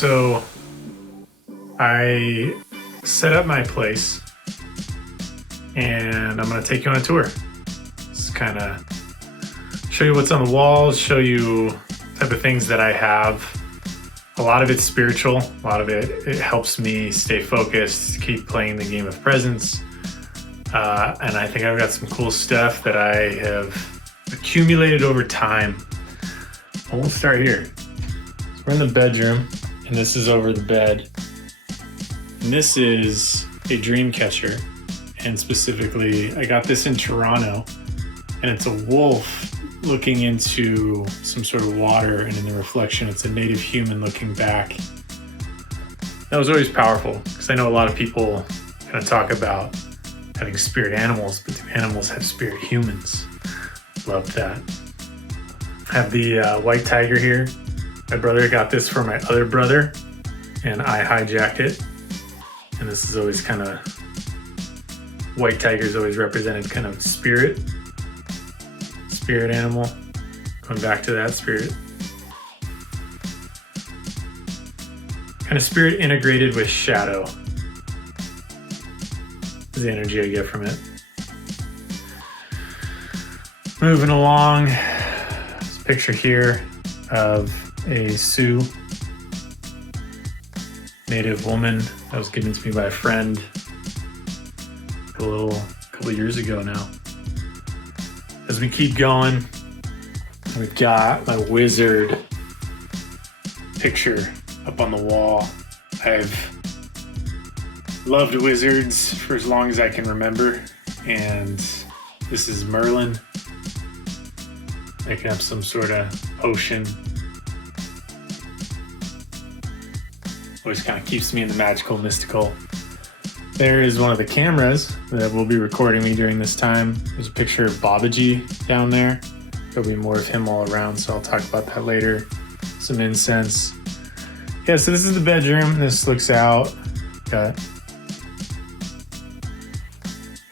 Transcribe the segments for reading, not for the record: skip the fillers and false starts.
So I set up my place and I'm going to take you on a tour. Just kind of show you what's on the walls, show you the type of things that I have. A lot of it's spiritual. A lot of it helps me stay focused, keep playing the game of presence. And I think I've got some cool stuff that I have accumulated over time. Well, we'll start here. So we're in the bedroom, and this is over the bed. And this is a dream catcher. And specifically, I got this in Toronto, and it's a wolf looking into some sort of water, and in the reflection, it's a native human looking back. That was always powerful, because I know a lot of people kind of talk about having spirit animals, but do animals have spirit humans? Love that. I have the white tiger here. My brother got this for my other brother, and I hijacked it. And this is always kind of, white tigers always represented kind of spirit animal. Going back to that spirit. Kind of spirit integrated with shadow is the energy I get from it. Moving along, this picture here of a Sioux native woman that was given to me by a friend a couple years ago now. As we keep going, we've got my wizard picture up on the wall. I've loved wizards for as long as I can remember, and this is Merlin making up some sort of potion. Always kind of keeps me in the magical, mystical. There is one of the cameras that will be recording me during this time. There's a picture of Babaji down there. There'll be more of him all around, so I'll talk about that later. Some incense. Yeah, so this is the bedroom. This looks out. Got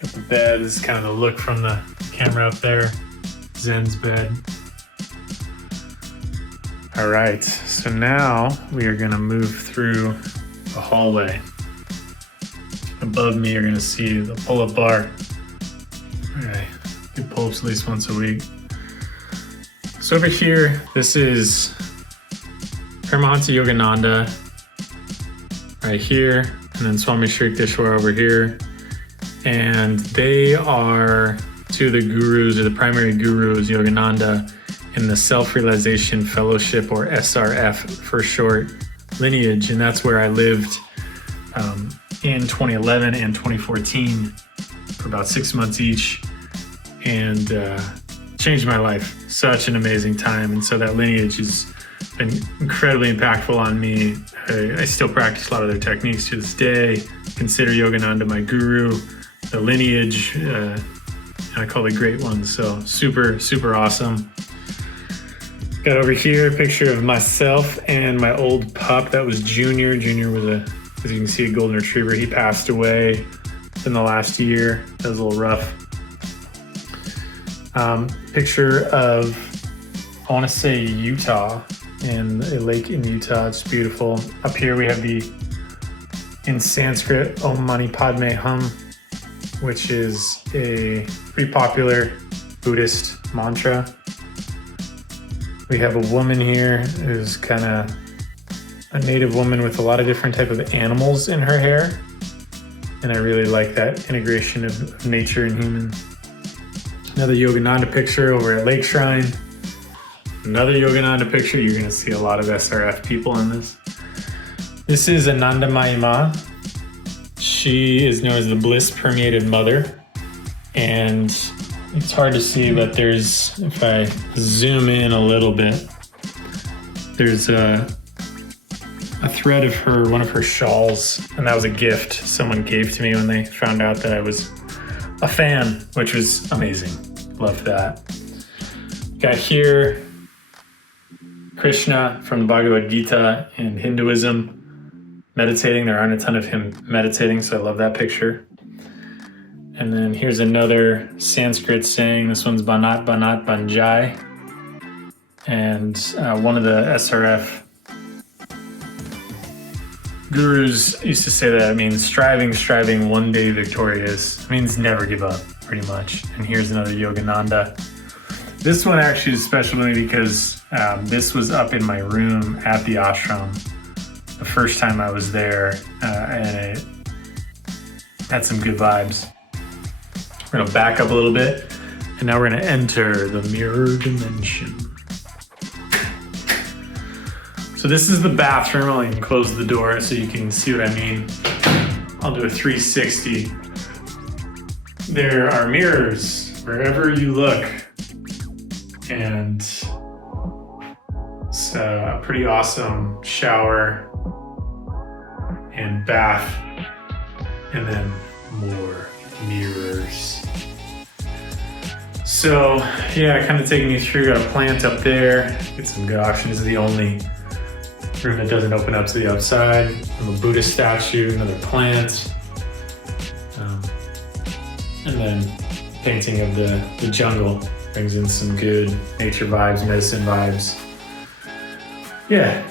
the bed. This is kind of the look from the camera up there. Zen's bed. All right, so now we are gonna move through the hallway. Above me, you're gonna see the pull-up bar. I do pull-ups at least once a week. So over here, this is Paramahansa Yogananda right here, and then Swami Sri Yukteswar over here. And they are two of the gurus, or the primary gurus, Yogananda, in the Self-Realization Fellowship, or SRF for short, lineage. And that's where I lived in 2011 and 2014 for about 6 months each, and changed my life. Such an amazing time. And so that lineage has been incredibly impactful on me. I still practice a lot of their techniques to this day. Consider Yogananda my guru. The lineage, I call it great ones. So super, super awesome. Got over here a picture of myself and my old pup. That was Junior. Junior was as you can see, a golden retriever. He passed away in the last year. That was a little rough. Picture of, I want to say, Utah, and a lake in Utah. It's beautiful. Up here we have in Sanskrit, Om Mani Padme Hum, which is a pretty popular Buddhist mantra. We have a woman here who's kind of a native woman with a lot of different type of animals in her hair. And I really like that integration of nature and human. Another Yogananda picture over at Lake Shrine. Another Yogananda picture. You're gonna see a lot of SRF people in this. This is Anandamayi Ma. She is known as the Bliss Permeated Mother. And it's hard to see, but there's, if I zoom in a little bit, there's a thread of one of her shawls, and that was a gift someone gave to me when they found out that I was a fan, which was amazing. Loved that. Got here Krishna from the Bhagavad Gita in Hinduism meditating. There aren't a ton of him meditating, so I love that picture. And then here's another Sanskrit saying. This one's Banat Banat Banjai. And one of the SRF Gurus used to say that it means striving, one day victorious. It means never give up, pretty much. And here's another Yogananda. This one actually is special to me because this was up in my room at the ashram the first time I was there, and it had some good vibes. We're gonna back up a little bit, and now we're gonna enter the mirror dimension. So this is the bathroom. I'll even close the door so you can see what I mean. I'll do a 360. There are mirrors wherever you look. And it's a pretty awesome shower and bath. And then more mirrors. So yeah, kind of taking me through. Got a plant up there. Get some good options. This is the only room that doesn't open up to the outside. A Buddha statue, another plant, and then painting of the jungle. Brings in some good nature vibes, medicine vibes. Yeah.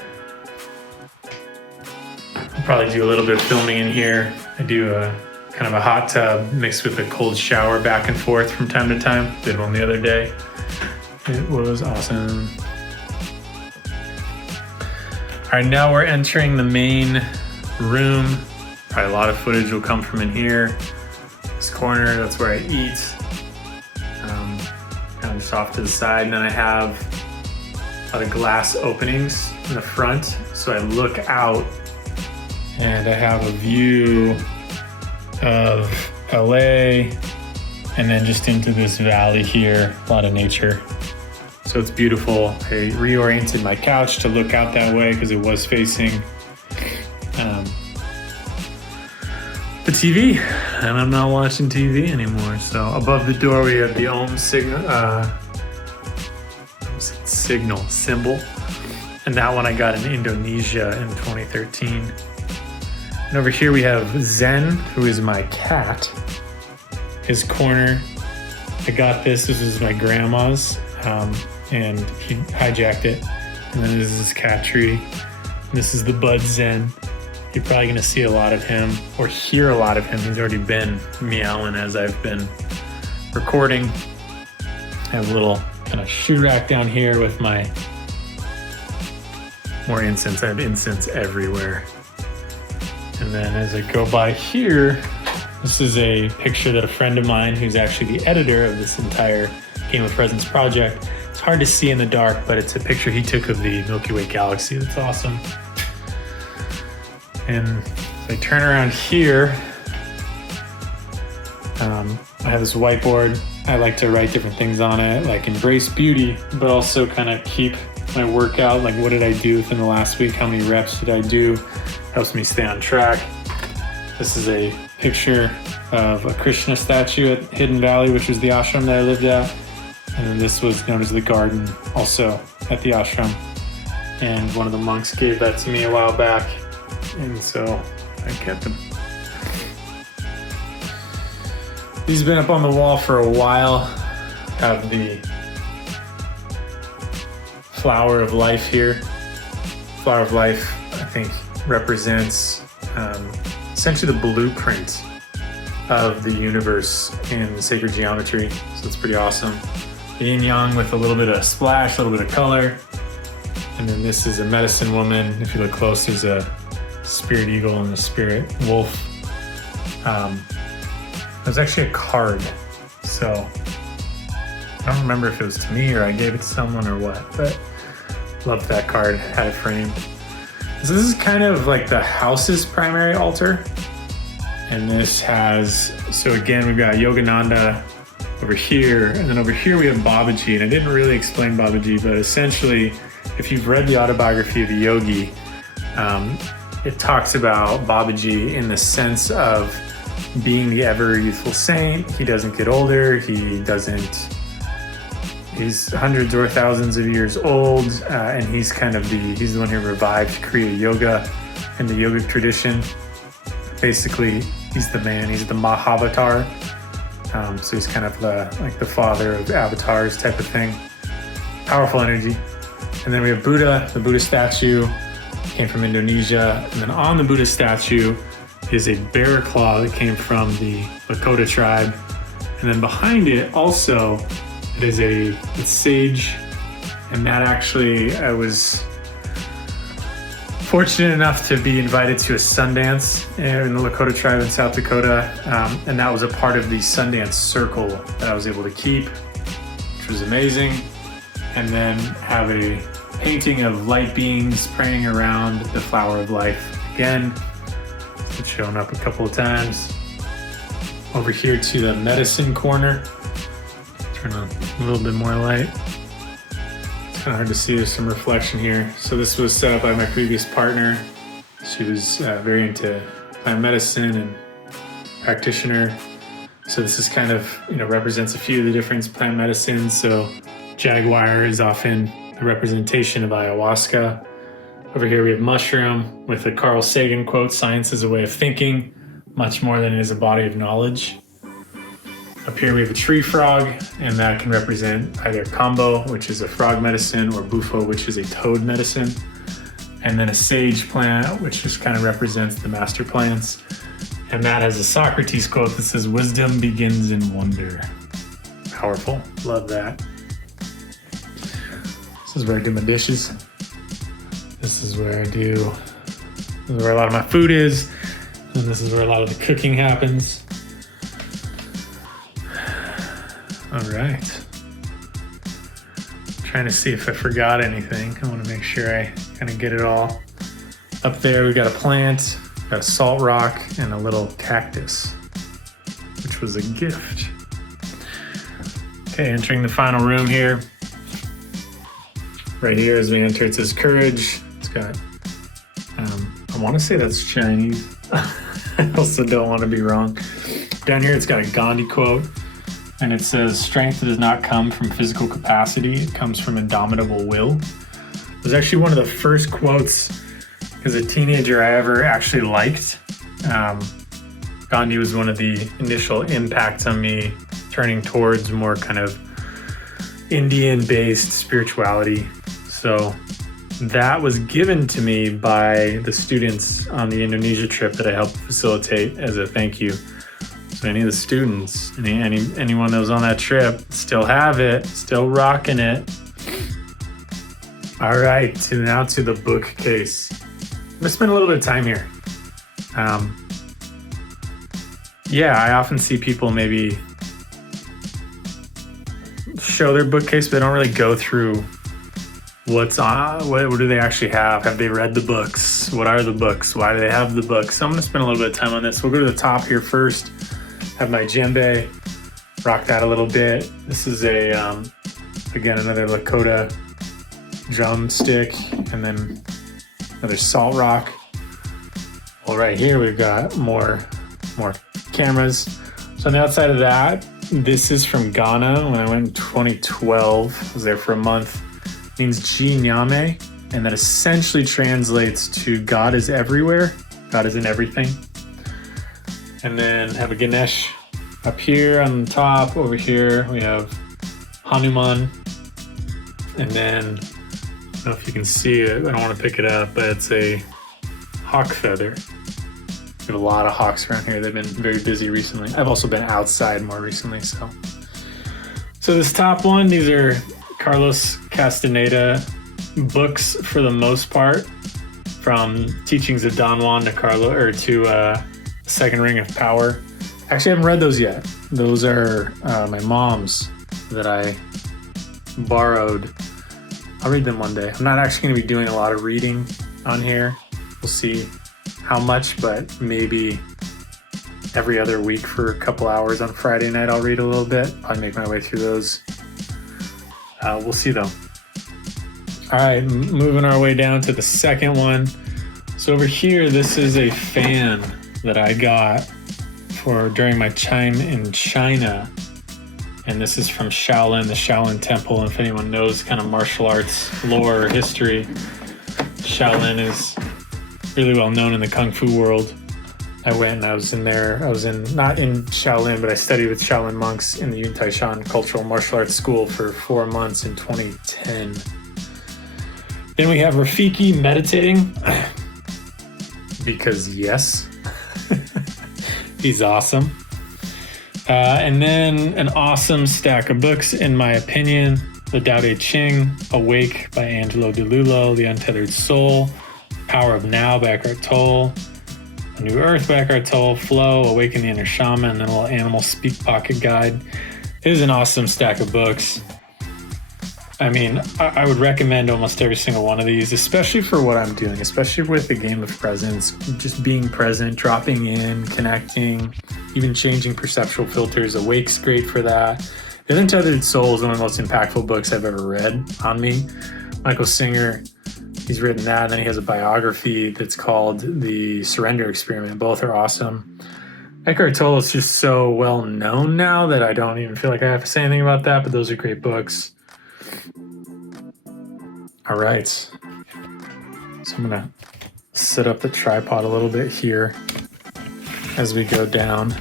I'll probably do a little bit of filming in here. I do a kind of a hot tub mixed with a cold shower back and forth from time to time. Did one the other day. It was awesome. All right, now we're entering the main room. Probably a lot of footage will come from in here. This corner, that's where I eat. Kind of just off to the side. And then I have a lot of glass openings in the front. So I look out and I have a view of LA and then just into this valley here, a lot of nature. So it's beautiful. I reoriented my couch to look out that way because it was facing the TV, and I'm not watching TV anymore. So above the door we have the Om symbol, and that one I got in Indonesia in 2013. And over here we have Zen, who is my cat. His corner, I got this is my grandma's. And he hijacked it. And then this is his cat tree. This is the Bud Zen. You're probably gonna see a lot of him or hear a lot of him. He's already been meowing as I've been recording. I have a little kind of shoe rack down here with my more incense. I have incense everywhere. And then as I go by here, this is a picture that a friend of mine, who's actually the editor of this entire Game of Presence project. It's hard to see in the dark, but it's a picture he took of the Milky Way galaxy. That's awesome. And if I turn around here, I have this whiteboard. I like to write different things on it, like embrace beauty, but also kind of keep my workout, like what did I do within the last week? How many reps did I do? Helps me stay on track. This is a picture of a Krishna statue at Hidden Valley, which was the ashram that I lived at. And then this was known as the garden, also at the ashram. And one of the monks gave that to me a while back. And so I kept them. These have been up on the wall for a while. Have the flower of life here. Flower of life, I think, represents essentially the blueprint of the universe in sacred geometry. So it's pretty awesome. Yin yang with a little bit of splash, a little bit of color. And then this is a medicine woman. If you look close, there's a spirit eagle and a spirit wolf. There's actually a card. So I don't remember if it was to me or I gave it to someone or what, but loved that card, had it framed. So this is kind of like the house's primary altar. And this has, so again, we've got Yogananda over here, and then over here we have Babaji. And I didn't really explain Babaji, but essentially, if you've read the autobiography of a yogi, it talks about Babaji in the sense of being the ever youthful saint. He doesn't get older. He's hundreds or thousands of years old, and he's the one who revived Kriya Yoga and the yogic tradition. Basically, he's the man. He's the Mahavatar. So he's kind of the father of avatars type of thing. Powerful energy. And then we have Buddha, the Buddha statue. came from Indonesia. And then on the Buddha statue is a bear claw that came from the Lakota tribe. And then behind it also, it's sage. And that actually, I was fortunate enough to be invited to a Sundance in the Lakota tribe in South Dakota. And that was a part of the Sundance circle that I was able to keep, which was amazing. And then have a painting of light beings praying around the flower of life again. It's shown up a couple of times. Over here to the medicine corner. Turn on a little bit more light. It's kind of hard to see, there's some reflection here. So this was set up by my previous partner. She was very into plant medicine and practitioner. So this is kind of, represents a few of the different plant medicines. So jaguar is often the representation of ayahuasca. Over here we have mushroom with the Carl Sagan quote, "Science is a way of thinking, much more than it is a body of knowledge." Up here we have a tree frog, and that can represent either kambo, which is a frog medicine, or bufo, which is a toad medicine. And then a sage plant, which just kind of represents the master plants. And that has a Socrates quote that says, "Wisdom begins in wonder." Powerful, love that. This is where I do my dishes. This is where a lot of my food is. And this is where a lot of the cooking happens. All right. Trying to see if I forgot anything. I want to make sure I kind of get it all. Up there, we got a plant, got a salt rock, and a little cactus, which was a gift. Okay, entering the final room here. Right here, as we enter, it says courage. It's got, I want to say that's Chinese. I also don't want to be wrong. Down here, it's got a Gandhi quote, and it says, "Strength does not come from physical capacity, it comes from indomitable will." It was actually one of the first quotes as a teenager I ever actually liked. Gandhi was one of the initial impacts on me turning towards more kind of Indian-based spirituality. So that was given to me by the students on the Indonesia trip that I helped facilitate as a thank you. So any of the students, anyone that was on that trip, still have it, still rocking it. All right, now to the bookcase. I'm gonna spend a little bit of time here. I often see people maybe show their bookcase, but they don't really go through what's on, what do they actually have? Have they read the books? What are the books? Why do they have the books? So I'm gonna spend a little bit of time on this. We'll go to the top here first. Have my djembe, rock that a little bit. This is again, another Lakota drumstick, and then another salt rock. Well, right here we've got more cameras. So on the outside of that, this is from Ghana when I went in 2012. I was there for a month. It means Ji Nyame, and that essentially translates to God is everywhere. God is in everything. And then have a Ganesh up here on the top. Over here we have Hanuman. And then, I don't know if you can see it, I don't want to pick it up, but it's a hawk feather. We have a lot of hawks around here. They've been very busy recently. I've also been outside more recently, so. So this top one, these are Carlos Castaneda books for the most part, from Teachings of Don Juan to Second Ring of Power. Actually, I haven't read those yet. Those are my mom's that I borrowed. I'll read them one day. I'm not actually going to be doing a lot of reading on here. We'll see how much, but maybe every other week for a couple hours on Friday night I'll read a little bit. I'll make my way through those. We'll see though. All right, moving our way down to the second one. So over here, this is a fan that I got for during my time in China. And this is from Shaolin, the Shaolin Temple. And if anyone knows kind of martial arts lore or history, Shaolin is really well known in the Kung Fu world. I went and I was in there. I was not in Shaolin, but I studied with Shaolin monks in the Yun Tai Shan Cultural Martial Arts School for 4 months in 2010. Then we have Rafiki meditating, because yes, he's awesome. And then an awesome stack of books, in my opinion: The Tao Te Ching, Awake by Angelo DeLullo, The Untethered Soul, Power of Now by Eckhart Tolle, A New Earth by Eckhart Tolle, Flow, Awaken the Inner Shaman, and then a little Animal Speak Pocket Guide. It is an awesome stack of books. I mean, I would recommend almost every single one of these, especially for what I'm doing, especially with the game of presence, just being present, dropping in, connecting, even changing perceptual filters. Awake's great for that. The Untethered Soul is one of the most impactful books I've ever read on me. Michael Singer, he's written that, and then he has a biography that's called The Surrender Experiment. Both are awesome. Eckhart Tolle is just so well known now that I don't even feel like I have to say anything about that, but those are great books. All right, so I'm gonna set up the tripod a little bit here as we go down.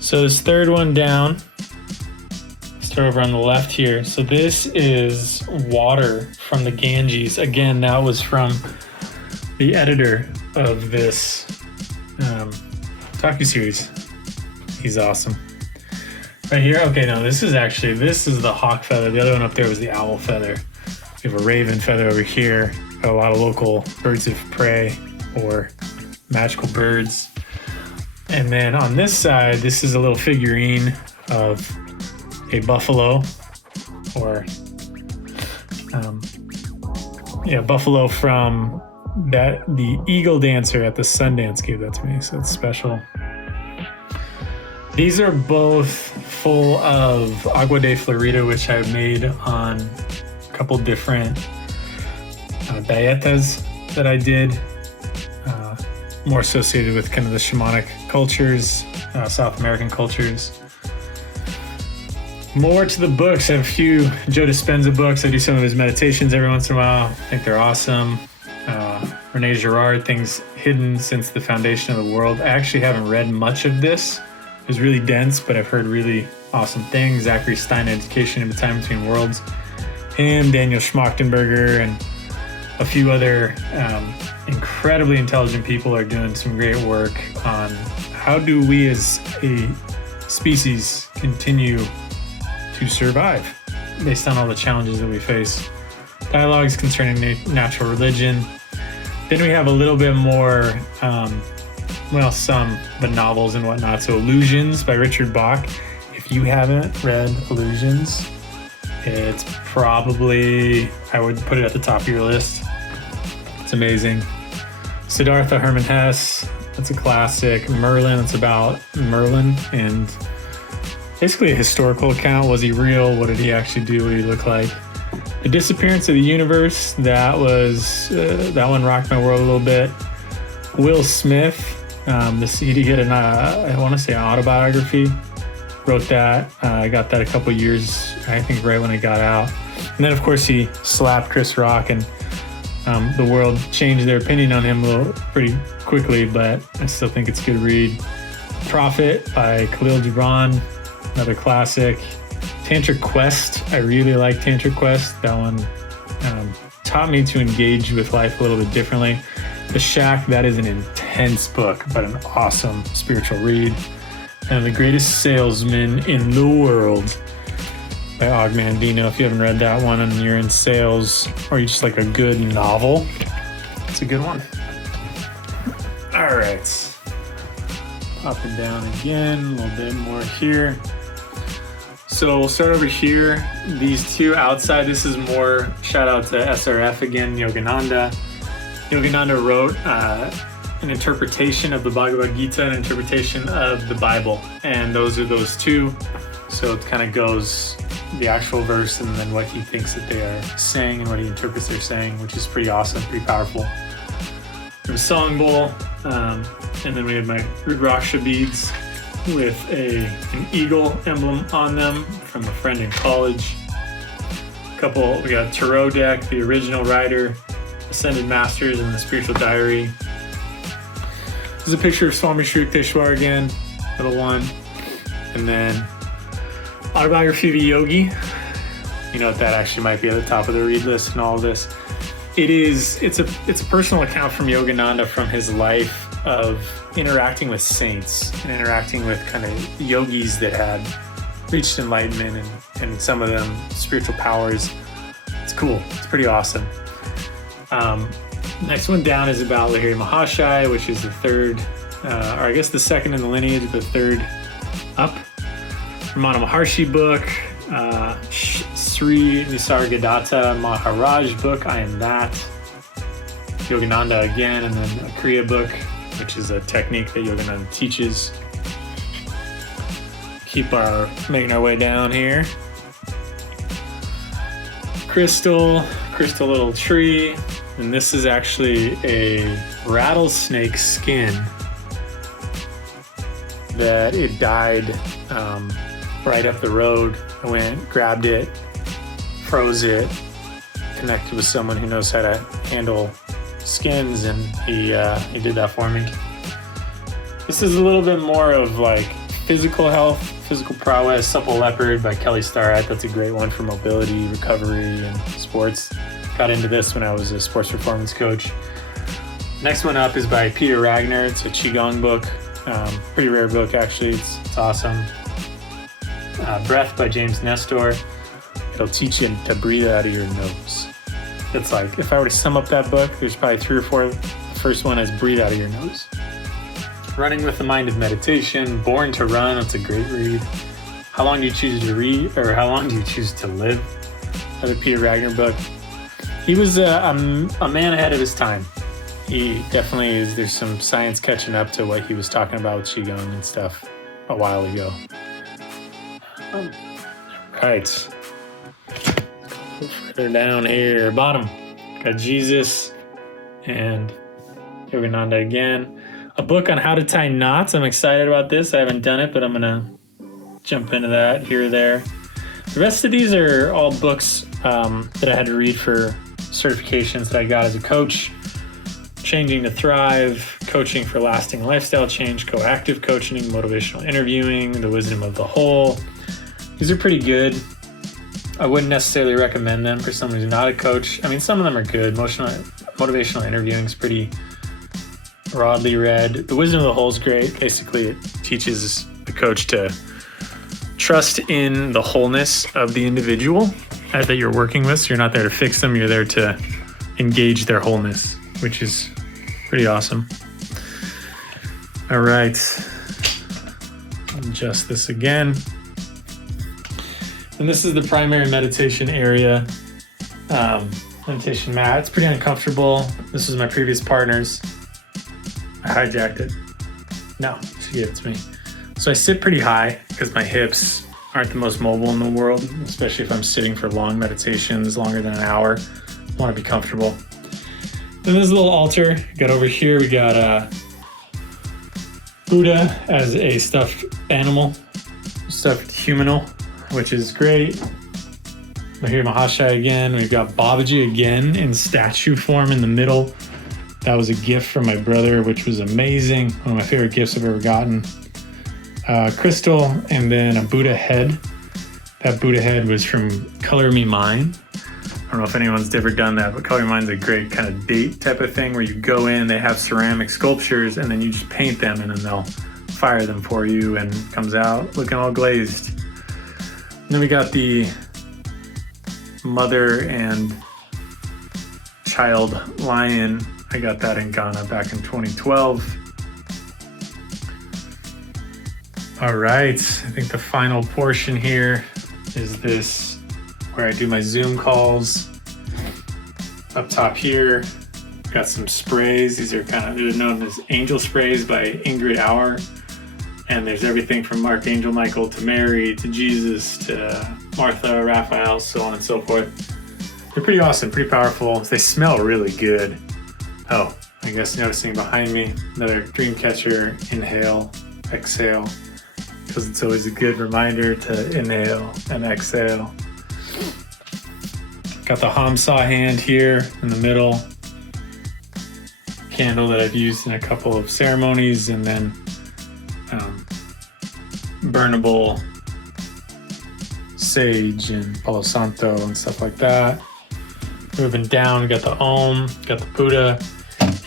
So this third one down, start over on the left here. So this is water from the Ganges. Again, that was from the editor of this docuseries. He's awesome. Right here, okay, no, this is the hawk feather. The other one up there was the owl feather. We have a raven feather over here. Got a lot of local birds of prey or magical birds. And then on this side, this is a little figurine of a buffalo, or buffalo from the eagle dancer at the Sundance gave that to me, so it's special. These are both full of agua de Florida, which I've made on a couple different dietas that I did, more associated with kind of the shamanic cultures, South American cultures. More to the books. I have a few Joe Dispenza books. I do some of his meditations every once in a while. I think they're awesome. Rene Girard, Things Hidden Since the Foundation of the World. I actually haven't read much of this. It was really dense, but I've heard really awesome things. Zachary Stein, Education in the Time Between Worlds. Him, Daniel Schmachtenberger, and a few other incredibly intelligent people are doing some great work on how do we as a species continue to survive based on all the challenges that we face. Dialogues concerning natural religion. Then we have a little bit more, some, but novels and whatnot. So Illusions by Richard Bach. If you haven't read Illusions, it's probably, I would put it at the top of your list. It's amazing. Siddhartha Hermann Hesse, that's a classic. Merlin, it's about Merlin and basically a historical account. Was he real? What did he actually do? What did he look like? The Disappearance of the Universe, that one rocked my world a little bit. Will Smith, he had an autobiography, wrote that. I got that a couple years, I think right when it got out. And then of course he slapped Chris Rock, and the world changed their opinion on him pretty quickly, but I still think it's a good read. Prophet by Khalil Gibran, another classic. Tantric Quest, I really like Tantric Quest. That one taught me to engage with life a little bit differently. The Shack, that is an intense book, but an awesome spiritual read. And The Greatest Salesman in the World by Og Mandino. If you haven't read that one and you're in sales, or you just like a good novel, it's a good one. All right. Popping down again, a little bit more here. So we'll start over here. These two outside, this is more shout out to SRF again, Yogananda. Yogananda wrote an interpretation of the Bhagavad Gita, an interpretation of the Bible. And those are those two. So it kind of goes the actual verse and then what he thinks that they are saying and what he interprets they're saying, which is pretty awesome, pretty powerful. We have a song bowl, and then we have my Rudraksha beads with an eagle emblem on them from a friend in college. We got a tarot deck, the original Rider, Ascended Masters, and the Spiritual Diary. This is a picture of Swami Shri Yukteswar again, little one. And then Autobiography of a Yogi. you know what that actually might be at the top of the read list and all of this. It's a personal account from Yogananda from his life of interacting with saints and interacting with kind of yogis that had reached enlightenment and some of them spiritual powers. It's cool. It's pretty awesome. Next one down is about Lahiri Mahashaya, which is the third, or I guess the second in the lineage, but third up. Ramana Maharshi book, Sri Nisargadatta Maharaj book, I Am That. Yogananda again, and then a Kriya book, which is a technique that Yogananda teaches. Making our way down here. Crystal little tree, and this is actually a rattlesnake skin that it died right up the road. I went, grabbed it, froze it, connected with someone who knows how to handle skins, and he did that for me. This is a little bit more of like physical health, physical prowess. Supple Leopard by Kelly Starrett. That's a great one for mobility, recovery, and sports. Got into this when I was a sports performance coach. Next one up is by Peter Ragnar. It's a Qigong book. Pretty rare book, actually. It's awesome. Breath by James Nestor. It'll teach you to breathe out of your nose. It's like, if I were to sum up that book, there's probably 3 or 4. The first one is breathe out of your nose. Running with the Mind of Meditation, Born to Run, that's a great read. How Long Do You Choose to Read, or How Long Do You Choose to Live? Another Peter Ragnar book. He was a man ahead of his time. He definitely is. There's some science catching up to what he was talking about with Qigong and stuff a while ago. Right. Further down here, bottom, got Jesus and Yogananda again. A book on how to tie knots. I'm excited about this. I haven't done it, but I'm gonna jump into that here or there. The rest of these are all books that I had to read for certifications that I got as a coach. Changing to Thrive, Coaching for Lasting Lifestyle Change, Coactive Coaching, Motivational Interviewing, The Wisdom of the Whole. These are pretty good. I wouldn't necessarily recommend them for someone who's not a coach. I mean, some of them are good. Motivational Interviewing is pretty broadly read. The Wisdom of the Whole is great. Basically, it teaches the coach to trust in the wholeness of the individual that you're working with. So you're not there to fix them. You're there to engage their wholeness, which is pretty awesome. All right. Adjust this again. And this is the primary meditation area. Meditation mat. It's pretty uncomfortable. This was my previous partner's. I hijacked it. No, she gave it to me. So I sit pretty high because my hips aren't the most mobile in the world, especially if I'm sitting for long meditations, longer than an hour. I want to be comfortable. Then there's a little altar. Got over here, we got Buddha as a stuffed animal, stuffed humanal, which is great. Lahiri Mahashaya again. We've got Babaji again in statue form in the middle. That was a gift from my brother, which was amazing. One of my favorite gifts I've ever gotten. Crystal, and then a Buddha head. That Buddha head was from Color Me Mine. I don't know if anyone's ever done that, but Color Me Mine's a great kind of date type of thing where you go in, they have ceramic sculptures, and then you just paint them, and then they'll fire them for you, and it comes out looking all glazed. And then we got the mother and child lion. I got that in Ghana back in 2012. All right, I think the final portion here is this, where I do my Zoom calls. Up top here, got some sprays. These are they're known as angel sprays by Ingrid Auer. And there's everything from Archangel Michael to Mary to Jesus to Martha, Raphael, so on and so forth. They're pretty awesome, pretty powerful. They smell really good. Oh, I guess noticing behind me, another Dreamcatcher inhale, exhale, because it's always a good reminder to inhale and exhale. Got the Hamsa hand here in the middle. Candle that I've used in a couple of ceremonies, and then sage and Palo Santo and stuff like that. Moving down, we got the Om, got the Buddha.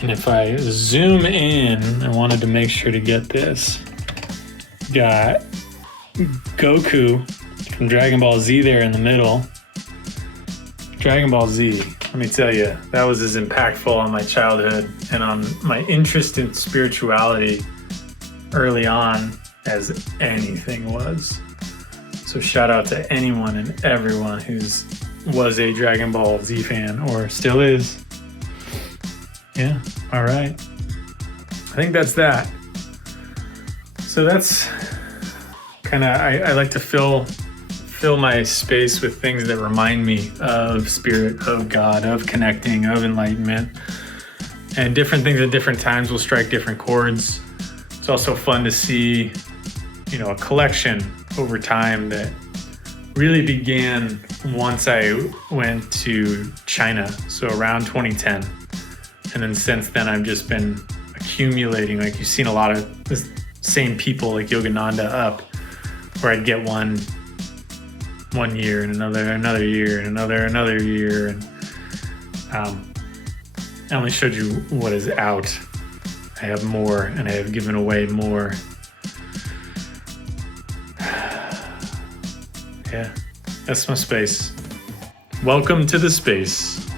And if I zoom in, I wanted to make sure to get this. Got Goku from Dragon Ball Z there in the middle. Dragon Ball Z, let me tell you, that was as impactful on my childhood and on my interest in spirituality early on as anything was. So shout out to anyone and everyone was a Dragon Ball Z fan or still is. Yeah, all right. I think that's that. So that's kind of, I like to fill my space with things that remind me of spirit, of God, of connecting, of enlightenment. And different things at different times will strike different chords. It's also fun to see, a collection over time that really began once I went to China, so around 2010. And then since then, I've just been accumulating. Like you've seen a lot of the same people like Yogananda up, where I'd get one year and another year and another year. And I only showed you what is out. I have more, and I have given away more. Yeah, that's my space. Welcome to the space.